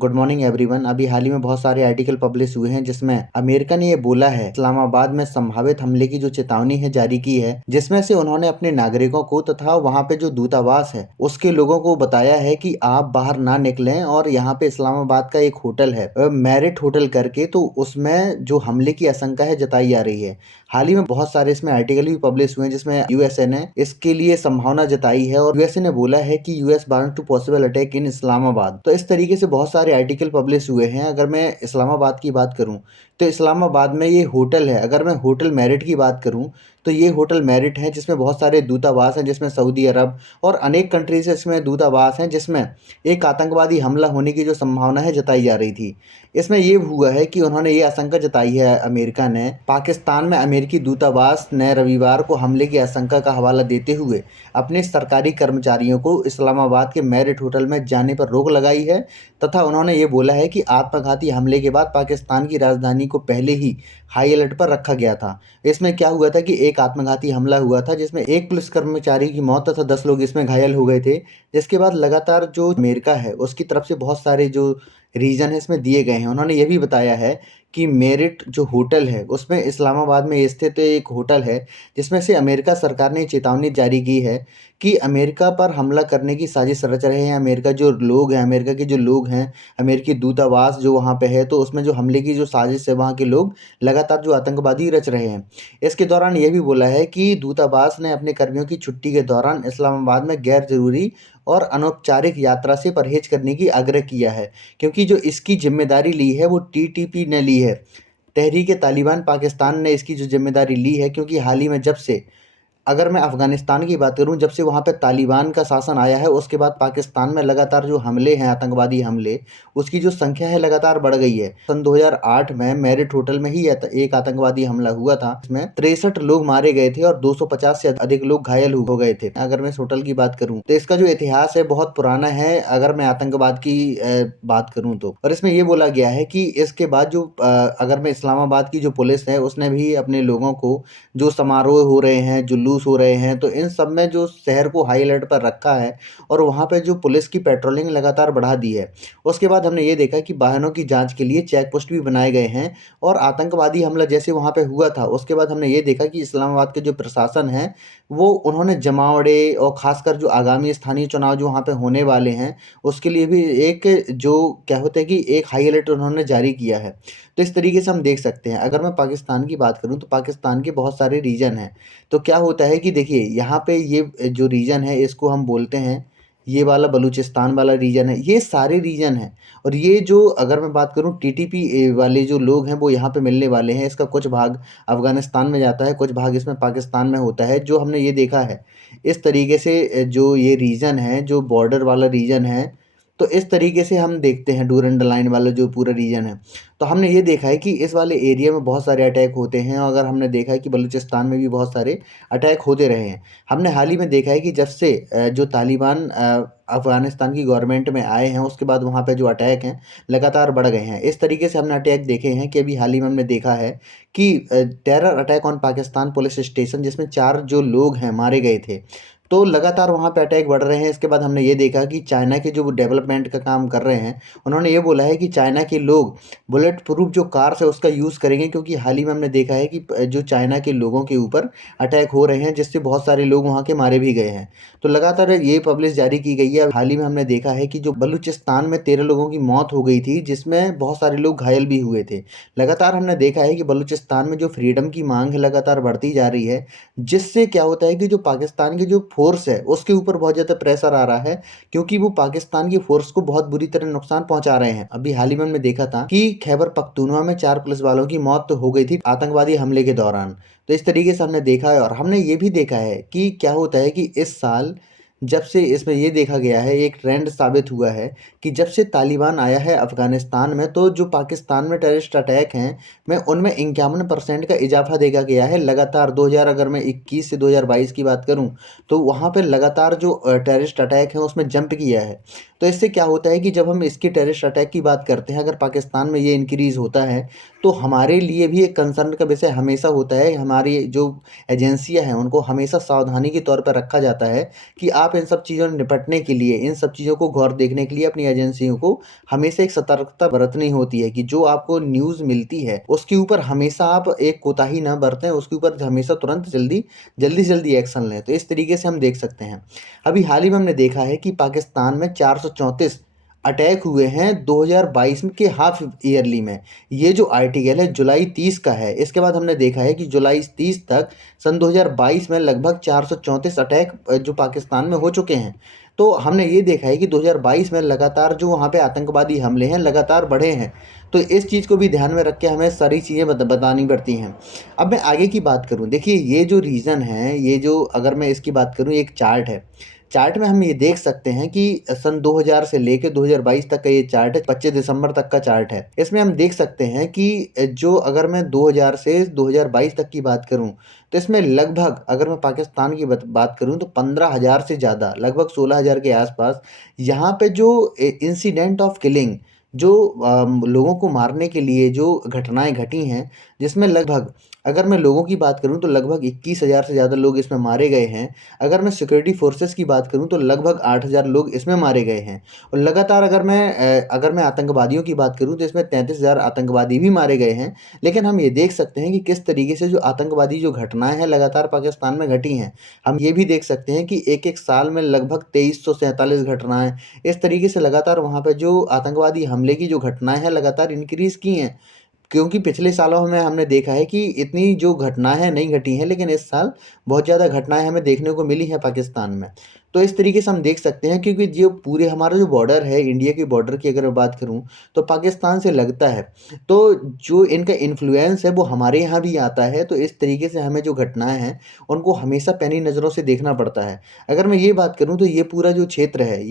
Good morning everyone. अभी हाल ही में बहुत सारे आर्टिकल पब्लिश हुए हैं जिसमें अमेरिका ने ये बोला है इस्लामाबाद में संभावित हमले की जो चेतावनी है जारी की है, जिसमें से उन्होंने अपने नागरिकों को तथा वहां पे जो दूतावास है उसके लोगों को बताया है कि आप बाहर ना निकलें। और यहाँ पे इस्लामाबाद का एक होटल है मैरिट होटल करके, तो उसमें जो हमले की आशंका है जताई जा रही है। हाल ही में बहुत सारे इसमें आर्टिकल भी पब्लिश हुए हैं जिसमें यूएसए ने इसके लिए संभावना जताई है और यूएसए ने बोला है कि US wants to possible attack in Islamabad. तो इस तरीके से बहुत सारे आर्टिकल पब्लिश हुए हैं। अगर मैं इस्लामाबाद की बात करूं तो इस्लामाबाद में ये होटल है। अगर मैं होटल मेरिट की बात करूं तो ये होटल मेरिट है जिसमें बहुत सारे दूतावास हैं, जिसमें सऊदी अरब और अनेक कंट्रीज इसमें दूतावास हैं, जिसमें एक आतंकवादी हमला होने की जो संभावना है जताई जा रही थी। इसमें ये हुआ है कि उन्होंने ये आशंका जताई है अमेरिका ने, पाकिस्तान में अमेरिकी दूतावास ने रविवार को हमले की आशंका का हवाला देते हुए अपने सरकारी कर्मचारियों को इस्लामाबाद के मेरिट होटल में जाने पर रोक लगाई है। तथा उन्होंने ये बोला है कि आत्मघाती हमले के बाद पाकिस्तान की राजधानी को पहले ही हाई अलर्ट पर रखा गया था। इसमें क्या हुआ था कि एक आत्मघाती हमला हुआ था जिसमें एक पुलिस कर्मचारी की मौत तथा 10 लोग इसमें घायल हो गए थे। जिसके बाद लगातार जो अमेरिका है उसकी तरफ से बहुत सारे जो रीजन है इसमें दिए गए हैं। उन्होंने ये भी बताया है कि मेरिट जो होटल है उसमें इस्लामाबाद में स्थित एक होटल है जिसमें से अमेरिका सरकार ने चेतावनी जारी की है कि अमेरिका पर हमला करने की साजिश रच रहे हैं। अमेरिका जो लोग हैं, अमेरिका के जो लोग हैं, अमेरिकी दूतावास जो वहाँ पे है, तो उसमें जो हमले की जो साजिश है वहाँ के लोग लगातार जो आतंकवादी रच रहे हैं। इसके दौरान ये भी बोला है कि दूतावास ने अपने कर्मियों की छुट्टी के दौरान इस्लामाबाद में गैर जरूरी और अनौपचारिक यात्रा से परहेज करने की आग्रह किया है, क्योंकि जो इसकी जिम्मेदारी ली है वो टीटीपी ने ली है, तहरीक तालिबान पाकिस्तान ने इसकी जो जिम्मेदारी ली है। क्योंकि हाल ही में जब से, अगर मैं अफ़गानिस्तान की बात करूं, जब से वहाँ पे तालिबान का शासन आया है उसके बाद पाकिस्तान में लगातार जो हमले हैं, आतंकवादी हमले, उसकी जो संख्या है लगातार बढ़ गई है। सन 2008 में मेरिट होटल में ही एक आतंकवादी हमला हुआ था, इसमें 63 लोग मारे गए थे और 250 से अधिक लोग घायल हो गए थे। अगर मैं इस होटल की बात करूं तो इसका जो इतिहास है बहुत पुराना है, अगर मैं आतंकवाद की बात करूं तो। और इसमें ये बोला गया है कि इसके बाद जो अगर मैं इस्लामाबाद की जो पुलिस है उसने भी अपने लोगों को, जो समारोह हो रहे हैं, जुलूस हो रहे हैं, तो इन सब में जो शहर को हाई अलर्ट पर रखा है और वहाँ पे जो पुलिस की पेट्रोलिंग लगातार बढ़ा दी है। उसके बाद हमने ये देखा कि वाहनों की जांच के लिए चेक पोस्ट भी बनाए गए हैं। और आतंकवादी हमला जैसे वहाँ पे हुआ था उसके बाद हमने ये देखा कि इस्लामाबाद के जो प्रशासन है वो उन्होंने जमावड़े और खासकर जो आगामी स्थानीय चुनाव जो वहाँ पे होने वाले हैं उसके लिए भी एक जो क्या होता है कि एक हाई अलर्ट उन्होंने जारी किया है। तो इस तरीके से हम देख सकते हैं। अगर मैं पाकिस्तान की बात करूं तो पाकिस्तान के बहुत सारे रीजन हैं। तो क्या होता है कि देखिए यहाँ पे ये जो रीजन है इसको हम बोलते हैं, ये वाला बलूचिस्तान वाला रीजन है, ये सारे रीजन हैं। और ये जो अगर मैं बात करूं टीटीपी वाले जो लोग हैं वो यहाँ पे मिलने वाले हैं। इसका कुछ भाग अफगानिस्तान में जाता है, कुछ भाग इसमें पाकिस्तान में होता है, जो हमने ये देखा है। इस तरीके से जो ये रीजन है, जो बॉर्डर वाला रीजन है, तो इस तरीके से हम देखते हैं डूरंड लाइन वाला जो पूरा रीजन है। तो हमने ये देखा है कि इस वाले एरिया में बहुत सारे अटैक होते हैं। और अगर हमने देखा है कि बलूचिस्तान में भी बहुत सारे अटैक होते रहे हैं। हमने हाल ही में देखा है कि जब से जो तालिबान अफ़गानिस्तान की गवर्नमेंट में आए हैं उसके बाद वहाँ पे जो अटैक हैं लगातार बढ़ गए हैं। इस तरीके से हमने अटैक देखे हैं कि अभी हाल ही में हमने देखा है कि terror attack on Pakistan police station, जिसमें 4 जो लोग हैं मारे गए थे। तो लगातार वहाँ पे अटैक बढ़ रहे हैं। इसके बाद हमने ये देखा कि चाइना के जो डेवलपमेंट का काम कर रहे हैं, उन्होंने ये बोला है कि चाइना के लोग बुलेट प्रूफ जो कार्स है उसका यूज़ करेंगे, क्योंकि हाल ही में हमने देखा है कि जो चाइना के लोगों के ऊपर अटैक हो रहे हैं जिससे बहुत सारे लोग वहाँ के मारे भी गए हैं। तो लगातार ये पब्लिश जारी की गई है। हाल ही में हमने देखा है कि जो बलूचिस्तान में 13 लोगों की मौत हो गई थी, जिसमें बहुत सारे लोग घायल भी हुए थे। लगातार हमने देखा है कि बलूचिस्तान में जो फ्रीडम की मांग है लगातार बढ़ती जा रही है, जिससे क्या होता है कि जो पाकिस्तान की जो फोर्स है उसके ऊपर बहुत ज़्यादा प्रेशर आ रहा है, क्योंकि वो पाकिस्तान की फोर्स को बहुत बुरी तरह नुकसान पहुंचा रहे हैं। अभी हाल ही में हमने देखा था कि खैबर पख्तूनवा में 4 पुलिस वालों की मौत तो हो गई थी आतंकवादी हमले के दौरान। तो इस तरीके से हमने देखा है। और हमने ये भी देखा है कि क्या होता है कि इस साल जब से इसमें ये देखा गया है, एक ट्रेंड साबित हुआ है कि जब से तालिबान आया है अफगानिस्तान में, तो जो पाकिस्तान में टेररिस्ट अटैक हैं में उनमें 51% का इजाफा देखा गया है लगातार। 2000 अगर मैं 21 से 2022 की बात करूं तो वहाँ पे लगातार जो टेररिस्ट अटैक है उसमें जंप किया है। तो इससे क्या होता है कि जब हम इसकी टेररिस्ट अटैक की बात करते हैं, अगर पाकिस्तान में ये इंक्रीज़ होता है तो हमारे लिए भी एक कंसर्न का विषय हमेशा होता है। हमारी जो एजेंसियां हैं उनको हमेशा सावधानी के तौर पर रखा जाता है कि आप आप इन सब चीज़ों से निपटने के लिए, इन सब चीज़ों को गौर देखने के लिए अपनी एजेंसियों को हमेशा एक सतर्कता बरतनी होती है कि जो आपको न्यूज़ मिलती है, उसके ऊपर हमेशा आप एक कोताही ना बरतें, उसके ऊपर हमेशा तुरंत जल्दी से जल्दी एक्शन लें। तो इस तरीके से हम देख सकते हैं। अभी हाल ही में हमने देखा है कि पाकिस्तान में 434 अटैक हुए हैं 2022 के हाफ ईयरली में। ये जो आर्टिकल है जुलाई 30 का है। इसके बाद हमने देखा है कि जुलाई 30 तक सन 2022 में लगभग 434 अटैक जो पाकिस्तान में हो चुके हैं। तो हमने ये देखा है कि 2022 में लगातार जो वहाँ पे आतंकवादी हमले हैं लगातार बढ़े हैं। तो इस चीज़ को भी ध्यान में रख के हमें सारी चीज़ें बतानी पड़ती हैं। अब मैं आगे की बात करूँ, देखिए ये जो रीज़न है, ये जो अगर मैं इसकी बात करूँ, एक चार्ट है। चार्ट में हम ये देख सकते हैं कि सन 2000 से लेके 2022 तक का ये चार्ट है, 25 दिसंबर तक का चार्ट है। इसमें हम देख सकते हैं कि जो अगर मैं 2000 से 2022 तक की बात करूँ, तो इसमें लगभग अगर मैं पाकिस्तान की बात करूँ तो 15,000 से ज़्यादा, लगभग 16,000 के आसपास यहाँ पे जो इंसिडेंट ऑफ किलिंग, जो लोगों को मारने के लिए जो घटनाएँ घटी हैं, जिसमें लगभग अगर मैं लोगों की बात करूँ तो लगभग 21,000 से ज़्यादा लोग इसमें मारे गए हैं। अगर मैं सिक्योरिटी फोर्सेस की बात करूँ तो लगभग 8,000 लोग इसमें मारे गए हैं। और लगातार अगर मैं आतंकवादियों की बात करूँ तो इसमें 33,000 आतंकवादी भी मारे गए हैं। लेकिन हम ये देख सकते हैं कि किस तरीके से जो आतंकवादी जो घटनाएँ हैं लगातार पाकिस्तान में घटी हैं। हम ये भी देख सकते हैं कि एक-एक साल में लगभग 2347 घटनाएँ, इस तरीके से लगातार वहाँ पे जो आतंकवादी हमले की जो घटनाएँ हैं लगातार इंक्रीज़ की हैं। क्योंकि पिछले सालों में हमने देखा है कि इतनी जो घटनाएँ नहीं घटी हैं, लेकिन इस साल बहुत ज़्यादा घटनाएँ हमें देखने को मिली हैं पाकिस्तान में। तो इस तरीके से हम देख सकते हैं, क्योंकि जो पूरे हमारा जो बॉर्डर है, इंडिया के बॉर्डर की अगर मैं बात करूँ, तो पाकिस्तान से लगता है। तो जो इनका इन्फ्लुएंस है वो हमारे यहाँ भी आता है, तो इस तरीके से हमें जो घटनाएँ हैं, उनको हमेशा पैनी नज़रों से देखना पड़ता है। अगर मैं ये बात करूँ तो ये पूरा जो क्षेत्र है,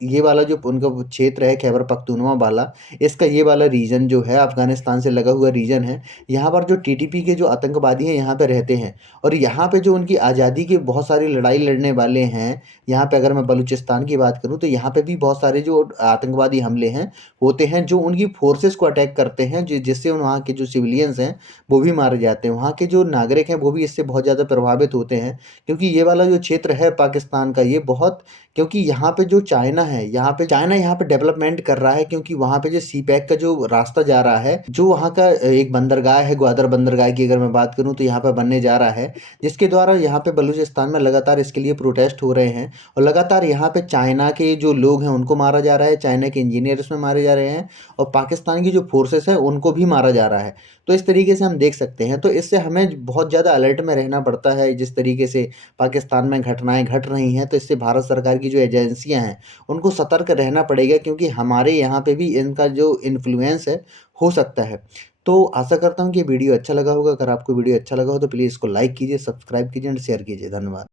ये वाला जो उनका वो क्षेत्र है खैबर पख्तूनख्वा वाला, इसका ये वाला रीजन जो है अफ़गानिस्तान से लगा हुआ रीजन है। यहाँ पर जो टीटीपी के जो आतंकवादी हैं यहाँ पे रहते हैं, और यहाँ पे जो उनकी आज़ादी की बहुत सारी लड़ाई लड़ने वाले हैं, यहाँ पे अगर मैं बलूचिस्तान की बात करूँ तो यहाँ पे भी बहुत सारे जो आतंकवादी हमले हैं होते हैं, जो उनकी फ़ोर्सेस को अटैक करते हैं, जिससे वहाँ के जो सिविलियंस हैं वो भी मारे जाते हैं। वहाँ के जो नागरिक हैं वो भी इससे बहुत ज़्यादा प्रभावित होते हैं, क्योंकि ये वाला जो क्षेत्र है पाकिस्तान का, ये बहुत, क्योंकि यहाँ पे जो चाइना है, चाइना यहाँ पे डेवलपमेंट कर रहा है, क्योंकि वहाँ पे जो सी पैक का जो रास्ता जा रहा है, जो वहाँ का एक बंदरगाह है, ग्वादर बंदरगाह की अगर मैं बात करूँ तो यहाँ पे बनने जा रहा है, जिसके द्वारा यहाँ पे बलूचिस्तान में लगातार इसके लिए प्रोटेस्ट हो रहे हैं। और लगातार यहाँ पे चाइना के जो लोग हैं उनको मारा जा रहा है, चाइना के इंजीनियर इसमें मारे जा रहे हैं, और पाकिस्तान की जो फोर्सेस हैं उनको भी मारा जा रहा है। तो इस तरीके से हम देख सकते हैं, तो इससे हमें बहुत ज़्यादा अलर्ट में रहना पड़ता है। जिस तरीके से पाकिस्तान में घटनाएँ घट रही हैं, तो इससे भारत सरकार की जो एजेंसियाँ हैं, उनको सतर्क रहना पड़ेगा, क्योंकि हमारे यहाँ पे भी इनका जो इन्फ्लुएंस है, हो सकता है। तो आशा करता हूँ कि ये वीडियो अच्छा लगा होगा। अगर आपको वीडियो अच्छा लगा हो तो प्लीज़ इसको लाइक कीजिए, सब्सक्राइब कीजिए एंड शेयर कीजिए। धन्यवाद।